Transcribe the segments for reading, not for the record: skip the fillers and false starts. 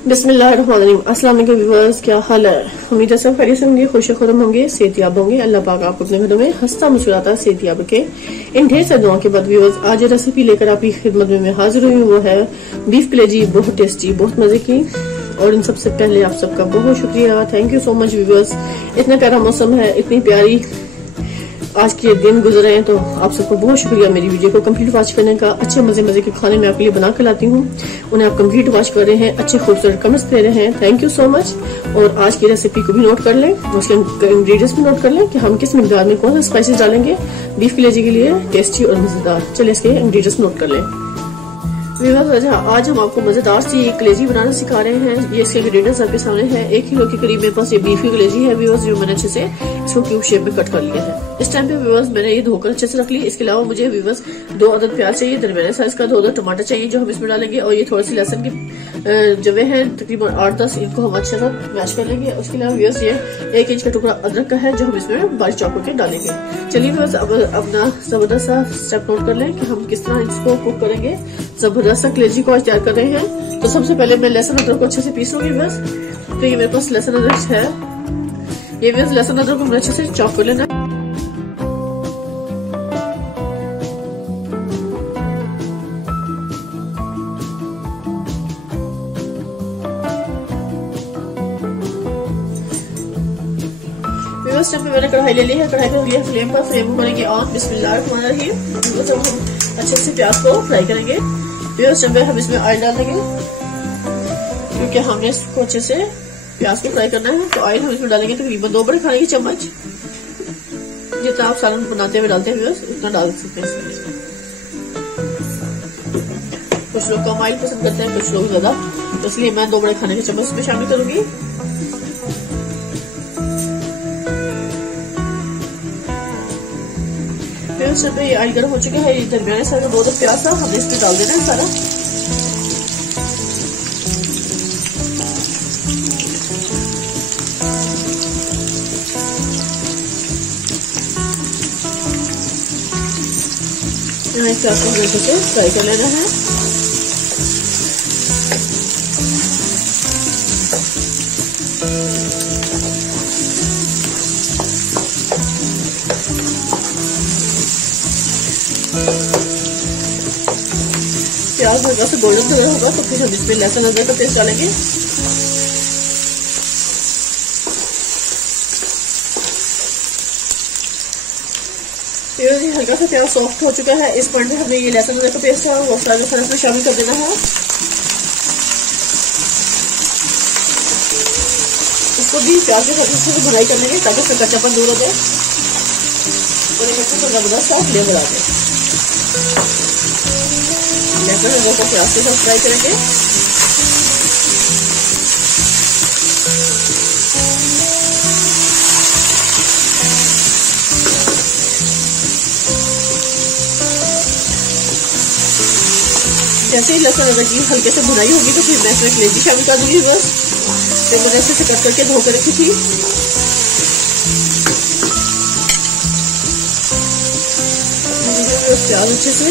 बिस्मिल्लाहिर्रहमानिर्रहीम। अस्सलाम वालेकुम व्यूअर्स, क्या हाल है? उम्मीद है सब खैरियत से होंगे, खुश खुरम होंगे, सेहतयाब होंगे। अल्लाह पाक आपको अपने घरों में हंसता मुस्कुराता सेहतयाब रखे। इन ढेर सारी दुआओं के बाद व्यूअर्स, आज रेसिपी लेकर आपकी खिदमत में मैं हाजिर हुई हूँ। वो है बीफ कलेजी, बहुत टेस्टी, बहुत मजे की। और इन सबसे पहले आप सबका बहुत शुक्रिया, thank you so much viewers. इतना प्यारा मौसम है, इतनी प्यारी आज के दिन गुजरे हैं, तो आप सबको बहुत शुक्रिया मेरी वीडियो को कंप्लीट वॉच करने का। अच्छे मजे के खाने मैं आपके लिए बना कर लाती हूँ, उन्हें आप कंप्लीट वॉच कर रहे हैं, अच्छे खूबसूरत कमेंट्स दे रहे हैं, थैंक यू सो मच। और आज की रेसिपी को भी नोट कर लें, उसके इंग्रेडिएंट्स भी नोट कर लें कि हम किस मिकदार में कौन सा स्पाइसेस डालेंगे बीफ कलेजी के लिए टेस्टी और मजेदार। चलिए इसके इंग्रेडिएंट्स नोट कर लें। आज हम आपको मजेदार सी कलेजी बनाना सिखा रहे हैं। ये इसके इंग्रेडिएंट्स आपके सामने हैं। 1 किलो के करीब मेरे पास ये बीफ की कलेजी है व्यूअर्स, जो मैंने अच्छे से इसको क्यूब शेप में कट कर लिया है। इस टाइम पे व्यूअर्स मैंने ये धोकर अच्छे से रख ली। इसके अलावा मुझे व्यूअर्स 2 अदद प्याज चाहिए, दरमियाने साइज का 2 टमाटर चाहिए जो हम इसमें डालेंगे, और ये थोड़ी सी लहसुन की जवे हैं तकरीबन 8-10, इनको हम अच्छे से मैश कर लेंगे। उसके अलावा व्यूअर्स ये 1 इंच का टुकड़ा अदरक का है जो हम इसमें बारीक चॉप करके डालेंगे। चलिए व्यूअर्स, अब अपना जबरदस्त सा स्टेप नोट कर लें कि हम किस तरह इसको कुक करेंगे। जबरदस्त सा कलेजी को आज तैयार कर रहे हैं। तो सबसे पहले मैं लहसुन अदरक को अच्छे से पीस लूंगी व्यूअर्स। तो ये मेरे पास लहसुन अदरक है, ये व्यूअर्स लहसुन अदरक को हमें अच्छे से चॉप कर लेना है। पे मैंने कढ़ाई ले ली है, कढ़ाई को लिया फ्लेम पर, फ्लेम को करेंगे ऑन। बिस्मिल्लाहिर्रहमानिर्रहीम। तो हम अच्छे से प्याज को फ्राई करेंगे। प्याज जब हम इसमें ऑयल डालेंगे, क्योंकि हमने इसको अच्छे से प्याज को फ्राई करना है, तो ऑयल हम इसमें डालेंगे तकरीबन 2 बड़े खाने की चम्मच। जितना आप सालन बनाते हुए डालते हैं उतना डाल सकते हैं इसमें। कुछ लोग कम ऑयल पसंद करते हैं, कुछ लोग ज्यादा, तो इसलिए मैं 2 बड़े खाने की चम्मच इसमें शामिल करूंगी। पे ये ऑयल गर्म हो चुका है। ये दरमियाने साइज का 2 प्याज था, हमने इसमें डाल देना है सारा। इस प्याज को अच्छे से फ्राई कर लेना है। प्याज हल्का से गोल्डन कलर होगा तो फिर हम इसमें लहसुन अदरक का पेस्ट डालेंगे। हल्का सा प्याज सॉफ्ट हो चुका है। इस पॉइंट में हमने ये लहसुन अदरक का पेस्ट है वो सारा इसमें शामिल कर देना है। इसको भी प्याज के साथ अच्छे से भुनाई कर लेंगे ताकि उसका कच्चापन दूर हो जाए और एक अच्छा सा जबरदस्त सा फ्लेवर आ जाए। लहसुन अदरक को प्याज के साथ फ्राई करेंगे। जैसे ही लहसुन अदरक की हल्के से भुनाई होगी तो फिर मैं इसमें कलेजी शामिल कर दूंगी। बस फिर मैंने अच्छे से कट करके धो कर रखी थी। प्याज अच्छे से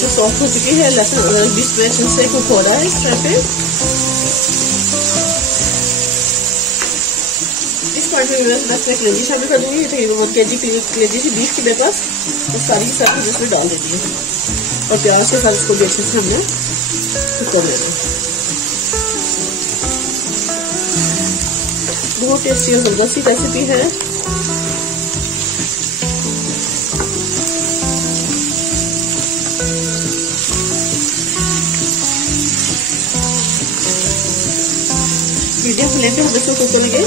तो सॉफ्ट हो चुकी है, लहसुन अदरक भी इसमें अच्छे से कुक हो रहा है। इस टाइम पे इस पॉइंट में मैं इसमें कलेजी शामिल कर दूंगी। तकरीबन 1 kg कलेजी थी बीफ की मेरे पास, तो सारी की सारी इसमें डाल देनी है और प्याज के साथ इसको भी अच्छे से हमने कुक कर लेना। बहुत टेस्टी और जबरदस्त सी रेसिपी है। मीडियम फ्लेम पे हम इसको कुक करेंगे।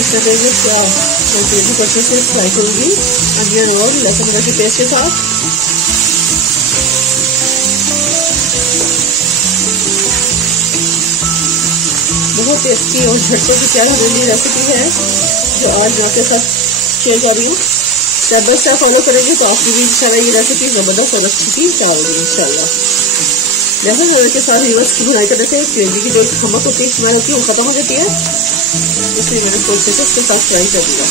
इस तरह मैं कलेजी को अच्छे से फ्राई करूंगी अनियन और लहसुन अदरक के पेस्ट के साथ। बहुत टेस्टी और झटपट की प्यारी हमारी रेसिपी है जो आज मैं आपके साथ शेयर कर रही हूँ। स्टेप बाय स्टेप फॉलो करेंगे तो आपकी भी इंशाल्लाह ये रेसिपी जबरदस्त और अच्छी तैयार होगी इंशाल्लाह। लहसुन अदरक के साथ रिवर्स की भुनाई करने से कलेजी की जो खमक होती है, स्मेल होती है, वो खत्म हो जाती है। इसलिए मैंने सोचे से इसके साथ फ्राई कर दिया।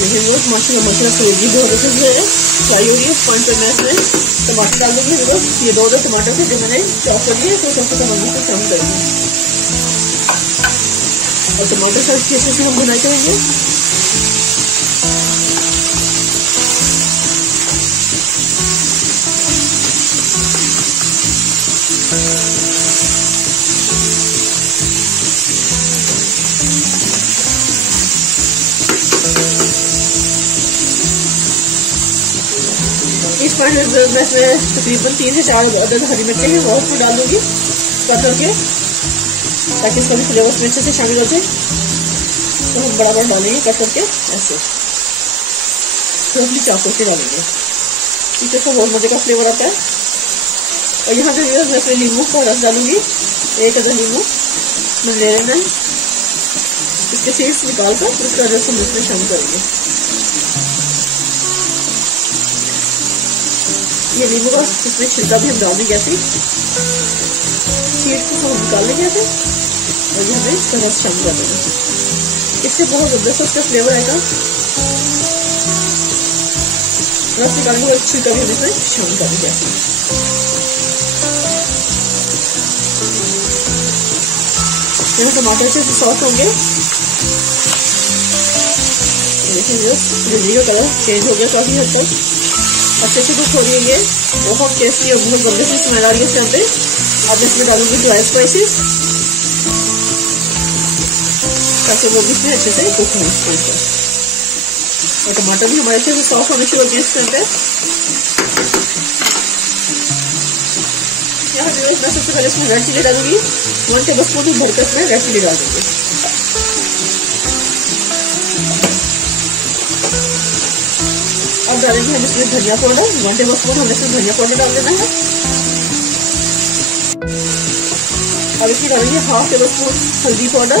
लेकिन वो माशाल्लाह कलेजी बहुत अच्छे से फ्राई होगी उस पॉइंट पे मैं इसमें टमाटर डाल दूंगी। ये दो टमाटर थे जो मैंने चॉप कर दिए, तो सबसे टमाटर को शामिल करेंगे और टमाटर से अच्छे से हम भुनाई करेंगे। इस पॉइंट में मैं इसमें तकरीबन 3 से 4 अदद हरी मिर्चें हैं वो उसको डाल दूंगी कट करके, ताकि इसका भी फ्लेवर में अच्छे से शामिल हो जाए। तो हम बराबर डालेंगे कट करके, ऐसे छोटी चाकू से डालेंगे, इससे इसका बहुत मजे का फ्लेवर आता है। और यहाँ पे मैं इसमें नींबू का रस डालूंगी, 1 अदद नींबू मैं ले लेना है, इसके सीड्स निकाल कर उसका रस हम इसमें शामिल करेंगे। ये नींबू का इसमें छिलका भी हम डाल देंगे, ऐसे सीड्स को हम निकाल लेंगे ऐसे, और ये हमें रस शामिल कर देंगे। इससे बहुत जबरदस्त उसका फ्लेवर आएगा। रस निकालने के बाद छिलका भी हम इसमें शामिल कर देंगे। यहाँ टमाटर से सॉफ्ट होंगे, देखिए ग्रेवी का कलर चेंज हो गया काफी हद तक, अच्छे से कुक हो रही है। ये बहुत टेस्टी और बहुत जबरदस्त स्मेल आ रही है इस टाइम पे। अब इसमें डालूंगी ड्राई स्पाइसेस, ताकि वो भी इसमें अच्छे से कुक हो। और टमाटर भी हमारे अच्छे से सॉफ्ट होने शुरू हो गए इस टाइम पे। यहाँ पे मैं सबसे पहले इसमें रेड चिली डालूंगी, 1 टेबलस्पून भरकर इसमें रेड चिली डाल दूंगी। अब डालेंगे हम इसमें धनिया पाउडर, 1 टेबलस्पून हमें इसमें धनिया पाउडर डाल देना है। अब इसमें डालेंगे 1/2 टेबलस्पून हल्दी पाउडर,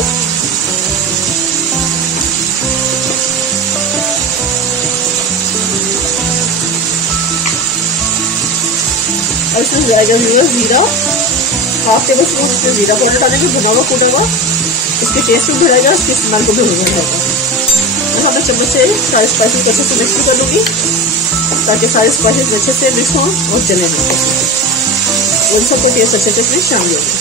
और इसमें जाएगा जीरा, 1/2 टेबलस्पून इसमें जीरा पाउडर डालेंगे, भुना हुआ कूटा हुआ, इसके टेस्ट को बढ़ाएगा, इसकी स्मेल को भी बढ़ाया जाएगा। मैं चम्मच से सारे स्पाइसेस अच्छे से मिक्स कर दूंगी, ताकि सारे स्पाइसेस अच्छे से मिक्स हों और जले नहीं, उन सबको टेस्ट अच्छे से इसमें शामिल होगा।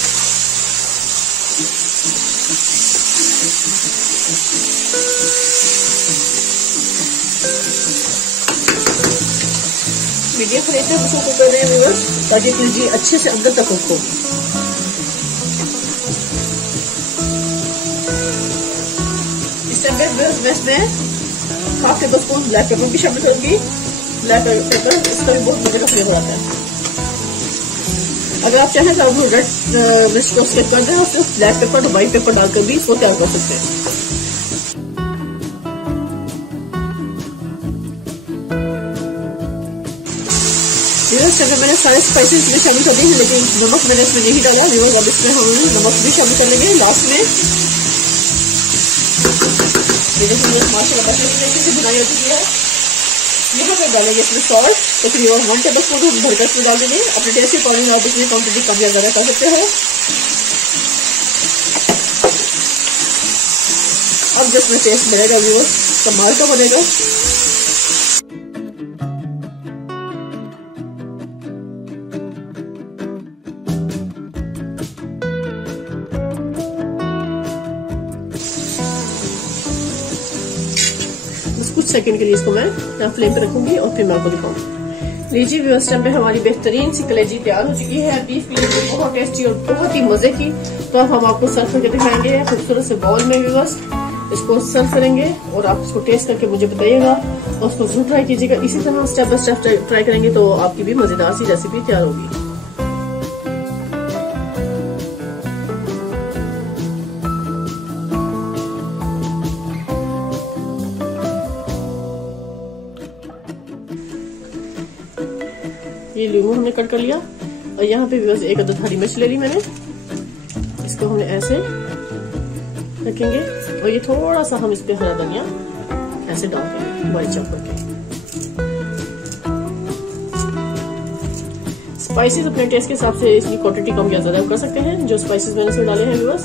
मीडियम फ्लेम पे उसको कुक कर रहे हैं व्यूअर्स, ताकि सब्जी अच्छे से अंदर तक कुक हो। इस टाइम पे मैं इसमें 1/2 टेबलस्पून ब्लैक पेपर भी शामिल करूंगी। ब्लैक पेपर इसका भी बहुत मजे का फ्लेवर आता है। अगर आप चाहें तो आप रेड मिर्च को स्किप कर दें और सिर्फ ब्लैक पेपर और व्हाइट पेपर डालकर भी इसको तैयार कर सकते हैं। मैंने सारे स्पाइसेस में शामिल कर दिए हैं, लेकिन नमक मैंने इसमें नहीं डाला व्यूअर्स। अब इसमें हम नमक भी शामिल कर लेंगे लास्ट में। माशाल्लाह से बुनाई हो चुकी है। यहाँ पर डालेंगे इसमें सॉल्ट, तकरीबन 1 टेबलस्पून हम भरकर इसमें डाल देंगे। अपने टेस्ट के अकॉर्डिंग आप इसमें क्वांटिटी कम या ज़्यादा कर सकते हो। अब जिसमें टेस्ट बनेगा व्यूअर्स कमाल का बनेगा। कुछ सेकंड के लिए इसको मैं यहाँ फ्लेम पे रखूंगी और फिर मैं आपको दिखाऊंगी। लीजिए व्यूअर्स, टाइम पे हमारी बेहतरीन सी कलेजी तैयार हो चुकी है। बीफ की बहुत टेस्टी और बहुत ही मजे की। तो अब हम आपको सर्व करके दिखाएंगे खूबसूरत से बाउल में व्यूअर्स। इसको सर्व करेंगे और आप इसको टेस्ट करके मुझे बताइएगा और उसको जरूर ट्राई कीजिएगा। इसी तरह स्टेप बाय स्टेप ट्राई करेंगे तो आपकी भी मजेदार सी रेसिपी तैयार होगी। ये लीमू हमने कट कर लिया और यहाँ पे बस 1 अदद हरी मिर्च ले ली मैंने। इसको हमने ऐसे रखेंगे और ये थोड़ा सा हम इस पे हरा धनिया ऐसे डाल देंगे बारीक चॉप करके। स्पाइसेस अपने टेस्ट के हिसाब से इसकी क्वांटिटी कम या ज्यादा कर सकते हैं। जो स्पाइसेस मैंने इसमें डाले हैं व्यूअर्स।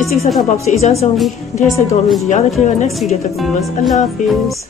इसी के साथ अब आपसे इजाजत होंगी। ढेर सारी दुआ में मुझे याद रखिएगा। नेक्स्ट वीडियो तक व्यूअर्स, अल्लाह हाफिज।